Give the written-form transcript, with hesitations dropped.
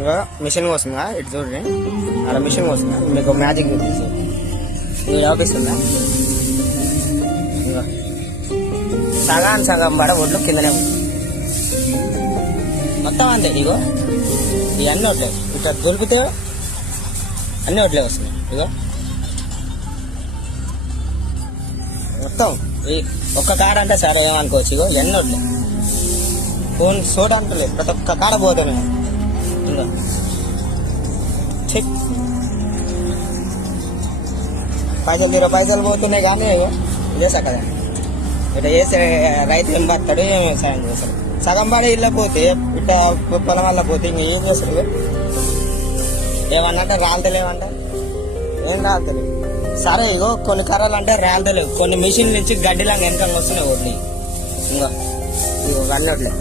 ఇంకా మిషన్ వస్తుందా ఇటు చూడండి, అలా మిషన్ వస్తుందా మీకు మ్యాజిక్ చూపించి ఇది ఆపిస్తుందా. ఇంకా సగానికి సగం పడ ఒడ్లు కిందనే ఉంది మొత్తం అంతే. ఇగో ఇవన్నీ ఒట్లే ఇట్లా దొరికితే అన్నీ ఒట్లే వస్తున్నాయి. ఇగో మొత్తం ఈ ఒక్క కాడ అంటే సరే ఏమనుకోవచ్చు. ఇగో ఇవన్నీ ఒట్లే ఫోన్ చోట అంటలేదు, ప్రతి ఒక్క కాడ పోతాను. ఇంకా చెక్ పైసలు పోతున్నాయి కానీ ఇదే సకదా ఇట్లా చేసే రైతు ఏం పడతాడు, ఏం వ్యవసాయం చేస్తాడు. సగం పడి ఇళ్ళ పోతే ఇట్లా పొలం వల్ల పోతే ఇంక ఏం చేస్తాడు. ఏమన్నా అంటే రాలుతలేమంట, ఏం రాలుతలేవు. సరే ఇగో కొన్ని కర్రలు అంటే రాలుతలేవు, కొన్ని మిషన్ నుంచి గడ్డిలాగా వెనకంగా వస్తున్నాయి ఒడ్లు. ఇంకా ఇగో అన్నీ